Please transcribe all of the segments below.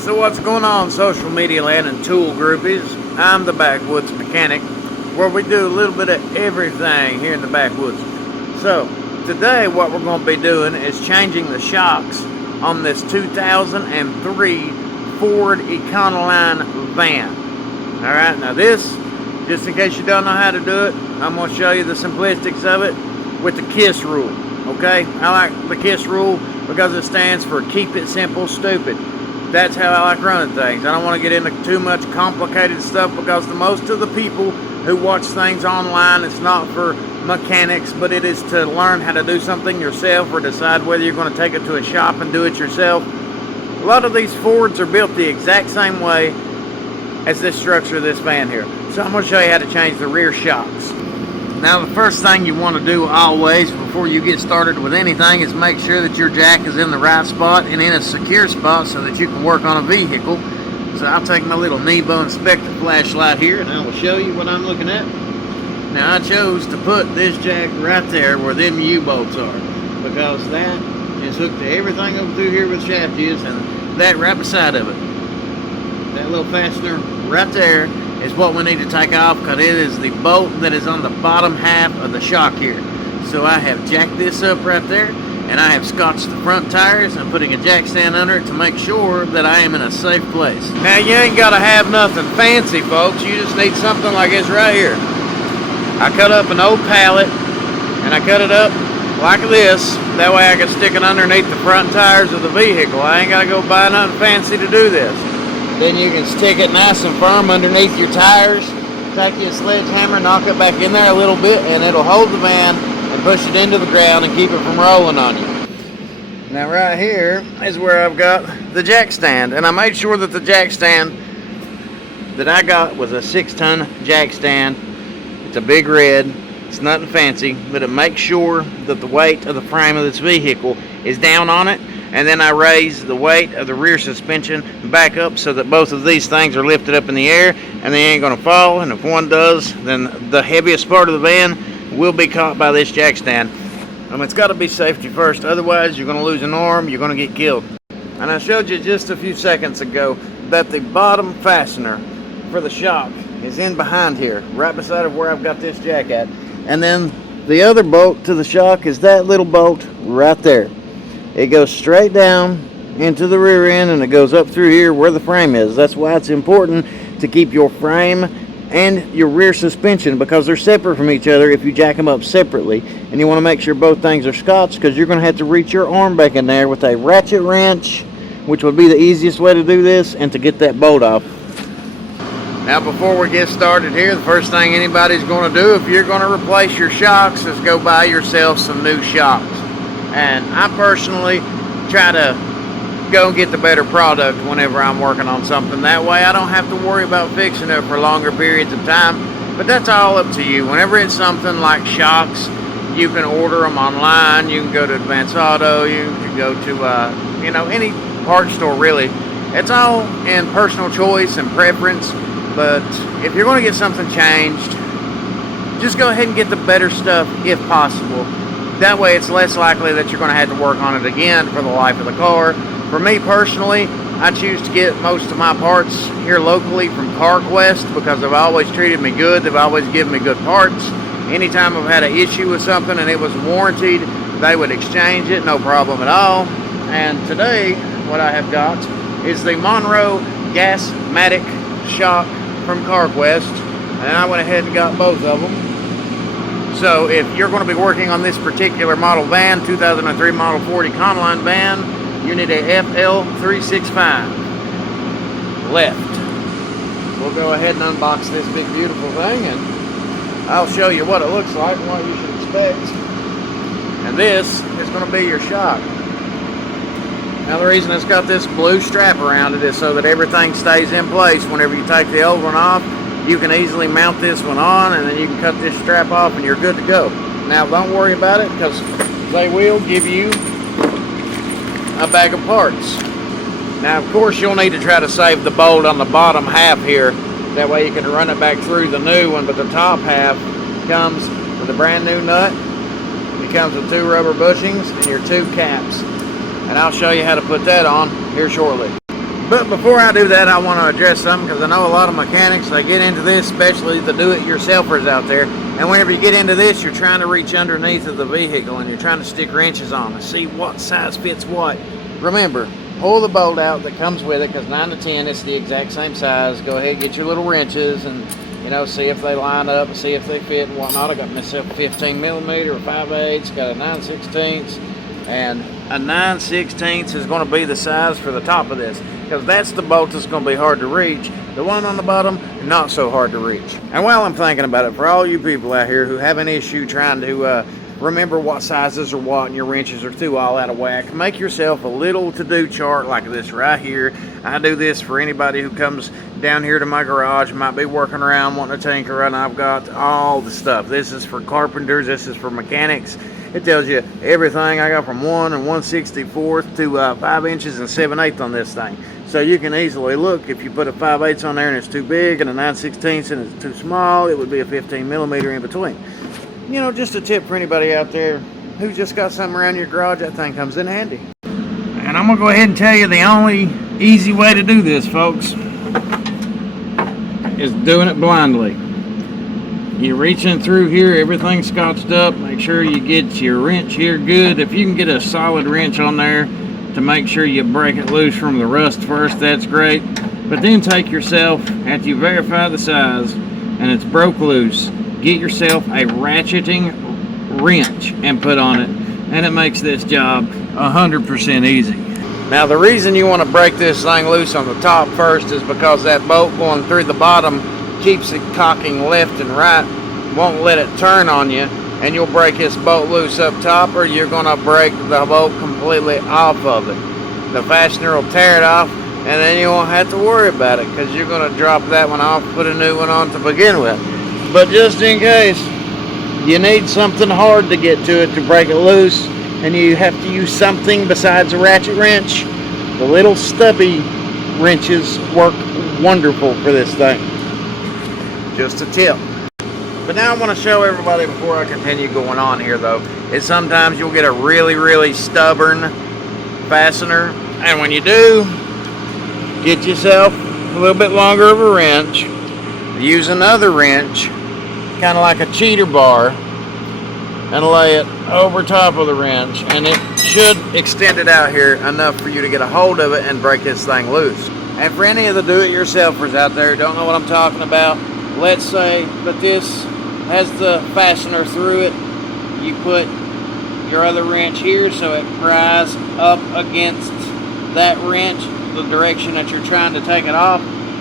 So what's going on, social media land and tool groupies? I'm the Backwoods Mechanic, where we do a little bit of everything here in the backwoods. So today what we're going to be doing is changing the shocks on this 2003 Ford Econoline van. Alright, now this, just in case you don't know how to do it, I'm going to show you the simplistics of it with the KISS rule. Okay, I like the KISS rule because it stands for keep it simple, stupid. That's how I like running things. I don't want to get into too much complicated stuff because most of the people who watch things online, it's not for mechanics, but it is to learn how to do something yourself or decide whether you're going to take it to a shop and do it yourself. A lot of these Fords are built the exact same way as this structure of this van here. So I'm going to show you how to change the rear shocks. Now the first thing you want to do always before you get started with anything is make sure that your jack is in the right spot and in a secure spot so that you can work on a vehicle. So I'll take my little Nebo inspector flashlight here and I will show you what I'm looking at. Now I chose to put this jack right there where them U-bolts are because that is hooked to everything over through here where the shaft is and that right beside of it. That little fastener right there is what we need to take off because it is the bolt that is on the bottom half of the shock here. So I have jacked this up right there and I have scotched the front tires and putting a jack stand under it to make sure that I am in a safe place. Now you ain't got to have nothing fancy, folks. You just need something like this right here. I cut up an old pallet and I cut it up like this. That way I can stick it underneath the front tires of the vehicle. I ain't got to go buy nothing fancy to do this. Then you can stick it nice and firm underneath your tires. Take your sledgehammer, knock it back in there a little bit, and it'll hold the van and push it into the ground and keep it from rolling on you. Now right here is where I've got the jack stand. And I made sure that the jack stand that I got was a 6-ton jack stand. It's a big red. It's nothing fancy, but it makes sure that the weight of the frame of this vehicle is down on it. And then I raise the weight of the rear suspension back up so that both of these things are lifted up in the air and they ain't going to fall. And if one does, then the heaviest part of the van will be caught by this jack stand. It's got to be safety first, otherwise you're going to lose an arm, you're going to get killed. And I showed you just a few seconds ago that the bottom fastener for the shock is in behind here, right beside of where I've got this jack at. And then the other bolt to the shock is that little bolt right there. It goes straight down into the rear end and it goes up through here where the frame is. That's why it's important to keep your frame and your rear suspension because they're separate from each other if you jack them up separately. And you want to make sure both things are scotched because you're going to have to reach your arm back in there with a ratchet wrench, which would be the easiest way to do this, and to get that bolt off. Now before we get started here, the first thing anybody's going to do if you're going to replace your shocks is go buy yourself some new shocks. And I personally try to go and get the better product whenever I'm working on something. That way I don't have to worry about fixing it for longer periods of time. But that's all up to you. Whenever it's something like shocks, you can order them online. You can go to Advance Auto. You can go to any parts store really. It's all in personal choice and preference. But if you're going to get something changed, just go ahead and get the better stuff if possible. That way it's less likely that you're going to have to work on it again for the life of the car. For me personally, I choose to get most of my parts here locally from CarQuest because they've always treated me good. They've always given me good parts. Anytime I've had an issue with something and it was warranted, they would exchange it, no problem at all. And today, what I have got is the Monroe Gas-Matic shock from CarQuest. And I went ahead and got both of them. So if you're going to be working on this particular model van, 2003 Model Ford Econoline van, you need a FL365 left. We'll go ahead and unbox this big beautiful thing and I'll show you what it looks like and what you should expect. And this is going to be your shock. Now the reason it's got this blue strap around it is so that everything stays in place. Whenever you take the old one off, you can easily mount this one on and then you can cut this strap off and you're good to go. Now don't worry about it because they will give you a bag of parts. Now of course you'll need to try to save the bolt on the bottom half here. That way you can run it back through the new one, but the top half comes with a brand new nut. It comes with 2 rubber bushings and your 2 caps. And I'll show you how to put that on here shortly. But before I do that, I want to address something, because I know a lot of mechanics, they get into this, especially the do-it-yourselfers out there. And whenever you get into this, you're trying to reach underneath of the vehicle and you're trying to stick wrenches on and see what size fits what. Remember, pull the bolt out that comes with it, because 9 to 10 it's the exact same size. Go ahead, get your little wrenches and, you know, see if they line up and see if they fit and whatnot. I got myself a 15 millimeter, a 5/8, got a 9/16, and a 9/16 is going to be the size for the top of this, because that's the bolt that's going to be hard to reach. The one on the bottom, not so hard to reach. And while I'm thinking about it, for all you people out here who have an issue trying to remember what sizes are what and your wrenches are too all out of whack, make yourself a little to-do chart like this right here. I do this for anybody who comes down here to my garage, might be working around wanting to tinker, and I've got all the stuff. This is for carpenters, this is for mechanics. It tells you everything. I got from 1 1/64 to 5 inches and 7/8 on this thing. So you can easily look, if you put a 5/8 on there and it's too big, and a 9/16 and it's too small, it would be a 15 millimeter in between. You know, just a tip for anybody out there who's just got something around your garage, that thing comes in handy. And I'm gonna go ahead and tell you the only easy way to do this, folks, is doing it blindly. You're reaching through here, everything's scotched up. Make sure you get your wrench here good. If you can get a solid wrench on there to make sure you break it loose from the rust first, that's great. But then take yourself, after you verify the size and it's broke loose, get yourself a ratcheting wrench and put on it, and it makes this job 100% easy. Now the reason you want to break this thing loose on the top first is because that bolt going through the bottom keeps it cocking left and right, won't let it turn on you, and you'll break this bolt loose up top, or you're going to break the bolt completely off of it. The fastener will tear it off, and then you won't have to worry about it, because you're going to drop that one off, put a new one on to begin with. But just in case you need something hard to get to it to break it loose, and you have to use something besides a ratchet wrench, the little stubby wrenches work wonderful for this thing. Just a tip. But now I want to show everybody, before I continue going on here though, is sometimes you'll get a really stubborn fastener, and when you do, get yourself a little bit longer of a wrench, use another wrench, kind of like a cheater bar, and lay it over top of the wrench, and it should extend it out here enough for you to get a hold of it and break this thing loose. And for any of the do-it-yourselfers out there who don't know what I'm talking about, let's say that this has the fastener through it. You put your other wrench here so it pries up against that wrench, the direction that you're trying to take it off,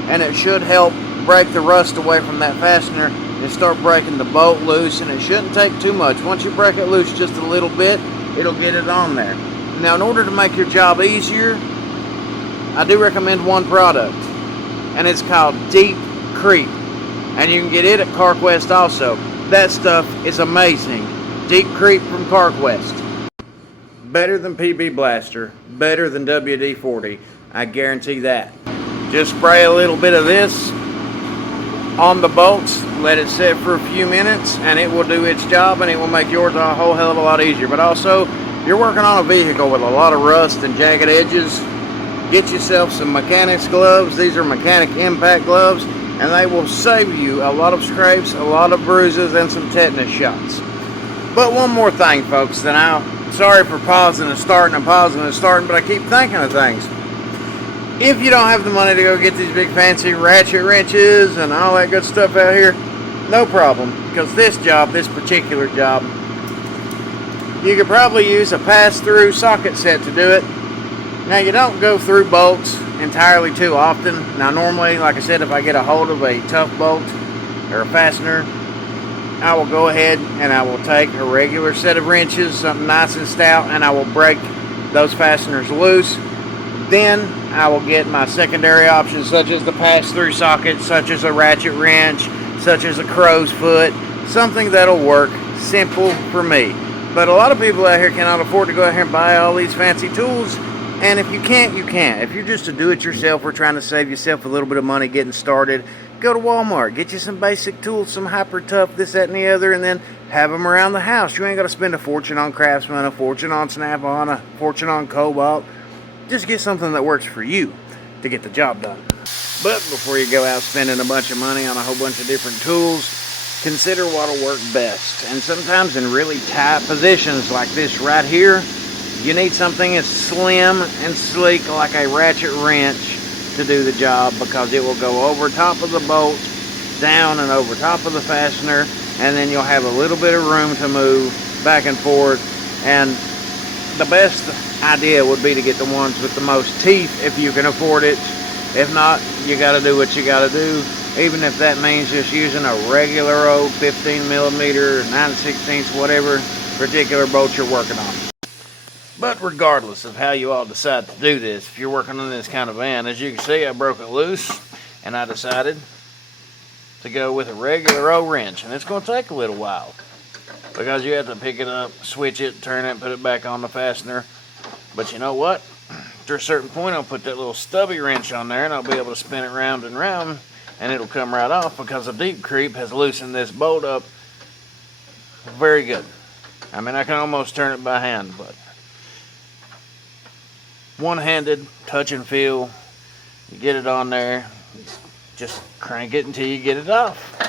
and it should help break the rust away from that fastener and start breaking the bolt loose. And it shouldn't take too much. Once you break it loose just a little bit, it'll get it on there. Now, in order to make your job easier, I do recommend one product, and it's called Deep Creep, and you can get it at CarQuest also. That stuff is amazing. Deep Creep from CarQuest. Better than PB Blaster, better than WD-40, I guarantee that. Just spray a little bit of this on the bolts, let it sit for a few minutes, and it will do its job, and it will make yours a whole hell of a lot easier. But also, if you're working on a vehicle with a lot of rust and jagged edges, get yourself some mechanics gloves. These are mechanic impact gloves, and they will save you a lot of scrapes, a lot of bruises, and some tetanus shots. But one more thing, folks, and I'm sorry for pausing and starting, but I keep thinking of things. If you don't have the money to go get these big fancy ratchet wrenches and all that good stuff out here, no problem, because this job, this particular job, you could probably use a pass-through socket set to do it. Now, you don't go through bolts entirely too often. Now, normally, like I said, if I get a hold of a tough bolt or a fastener, I will go ahead and I will take a regular set of wrenches, something nice and stout, and I will break those fasteners loose. Then I will get my secondary options, such as the pass-through socket, such as a ratchet wrench, such as a crow's foot, something that'll work simple for me. But a lot of people out here cannot afford to go out here and buy all these fancy tools. And if you can't, you can't. If you're just a do-it-yourselfer trying to save yourself a little bit of money getting started, go to Walmart, get you some basic tools, some hyper tough, this, that, and the other, and then have them around the house. You ain't got to spend a fortune on Craftsman, a fortune on Snap-on, a fortune on Cobalt. Just get something that works for you. to get the job done. But before you go out spending a bunch of money on a whole bunch of different tools, consider what'll work best. And sometimes in really tight positions like this right here, you need something as slim and sleek like a ratchet wrench to do the job, because it will go over top of the bolt, down and over top of the fastener, and then you'll have a little bit of room to move back and forth. And the best idea would be to get the ones with the most teeth if you can afford it. If not, you got to do what you got to do, even if that means just using a regular old 15 millimeter, 9/16, whatever particular bolt you're working on. But regardless of how you all decide to do this, if you're working on this kind of van, as you can see, I broke it loose, and I decided to go with a regular old wrench. And it's going to take a little while, because you have to pick it up, switch it, turn it, put it back on the fastener. But you know what? After a certain point, I'll put that little stubby wrench on there, and I'll be able to spin it round and round, and it'll come right off, because the deep creep has loosened this bolt up very good. I mean, I can almost turn it by hand, but one-handed touch and feel, you get it on there, just crank it until you get it off.